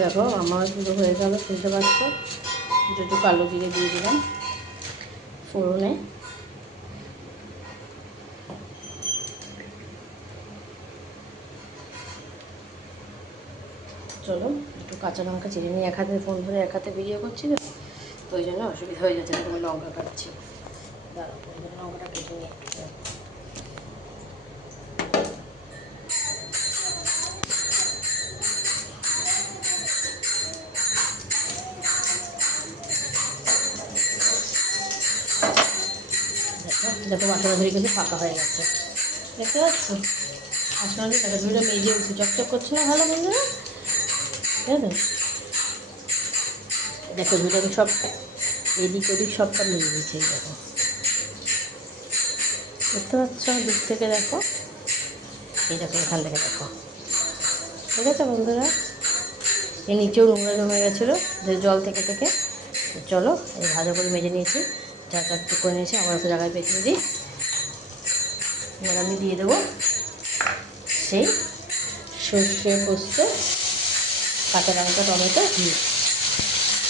দেখো আমার পুরো হয়ে গেল, শুনতে পাচ্ছ। একটু কালো জিরে দিয়ে দিলাম ফোড়নে। চলো একটু কাঁচা লঙ্কা চিড়ে নিয়ে, এক হাতে ফোন ধরে এক হাতে ভিডিও করছি তো ওই জন্য অসুবিধা হয়ে যাচ্ছে। তোমার লঙ্কা কাটছি, দাঁড়াও ওই জন্য লঙ্কাটা কেটে নিয়ে একটু। দেখো বাসনা ধরে কিন্তু ফাঁকা হয়ে গেছে, দেখতে পাচ্ছ? বাসনা ধরে টাকা ধরে মেজে উঠছে, চকচক করছে না ভালো বন্ধুরা? ঠিক আছে, দেখো ধরে আমি সব এদিক ওদিক সবটা মেজে দিচ্ছি। দেখো দেখতে পাচ্ছ দিক থেকে, দেখো এই দেখো এখান থেকে দেখো, ঠিক আছে বন্ধুরা? এই নিচেও নোংরা জমে গেছিলো যে জল থেকে থেকে। চলো এই ভালো করে মেজে নিয়েছি, যা চারটু করে নিয়েছি, আবার একটা জায়গায় পেঁচিয়ে দিই। এবার আমি দিয়ে দেবো সেই সর্ষে পোস্ত, কাঁচা লঙ্কা, টমেটো দিয়ে।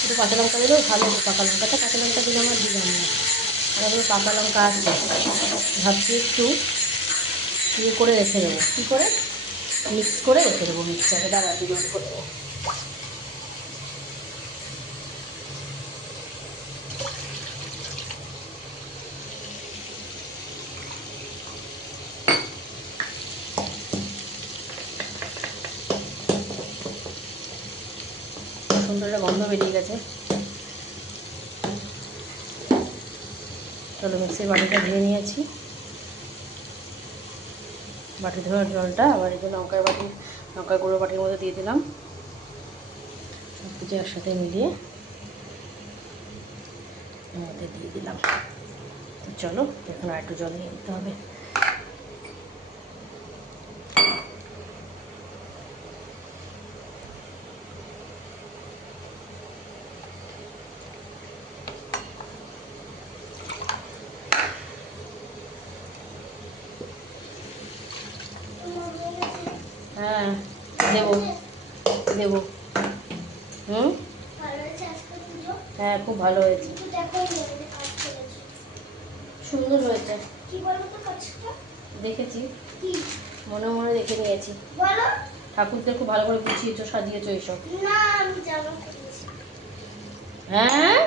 একটু কাঁচা লঙ্কা দিলেও ভালো, পাকা লঙ্কাটা, কাঁচা লঙ্কা দিলে আমার দিলাম না, আর আমার পাকা লঙ্কা আছে। ভাবছি একটু ইয়ে করে রেখে দেবো, কী করে মিক্স করে রেখে দেবো মিক্সচারে, দাঁড়া বিরোধ করে দেবো। সুন্দর একটা গন্ধ বেরিয়ে গেছে। চলো মিক্সির বাটিটা ধুয়ে নিয়েছি, বাটি ধোয়ার জলটা আবার এই যে লঙ্কার গুঁড়ো বাটির মধ্যে দিয়ে দিলাম, সব কিছু একসাথে মিলিয়ে এর মধ্যে দিয়ে দিলাম। চলো এখন আর একটু জল নিয়ে দিতে হবে। হ্যাঁ দেবো দেবো। হুম, হ্যাঁ খুব ভালো হয়েছে, সুন্দর হয়েছে। দেখেছি, মনে মনে দেখে নিয়েছি। ঠাকুরদের খুব ভালো করে গুছিয়েছো, সাজিয়েছো এইসব। হ্যাঁ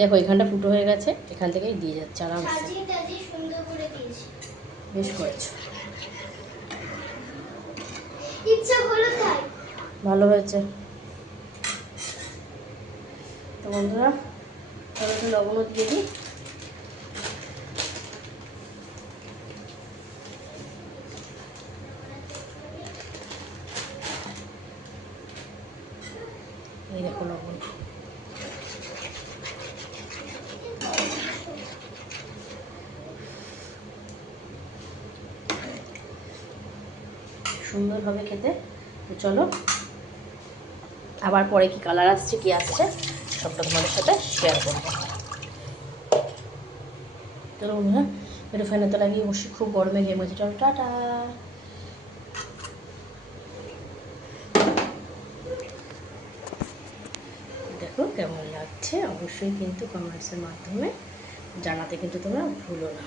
দেখো এখানটা ফুটো হয়ে গেছে, এখান থেকেই দিয়ে যাচ্ছে আরামসে। বেশ করেছো, ভালো হয়েছে। তো বন্ধুরা চলো একটু লবণও দিয়ে দিই। এই দেখো লবণ, সুন্দর হবে খেতে। তো চলো আবার পরে কি কালার আসছে কি আসছে সবটা তোমাদের সাথে শেয়ার করবো। চলো বন্ধুরা একটু ফ্যানের তলায় গিয়ে বসে, খুব গরমে ঘেমেছে। চলো টাটা। দেখো কেমন লাগছে অবশ্যই কিন্তু কমেন্টসের মাধ্যমে জানাতে কিন্তু তোমরা ভুলো না।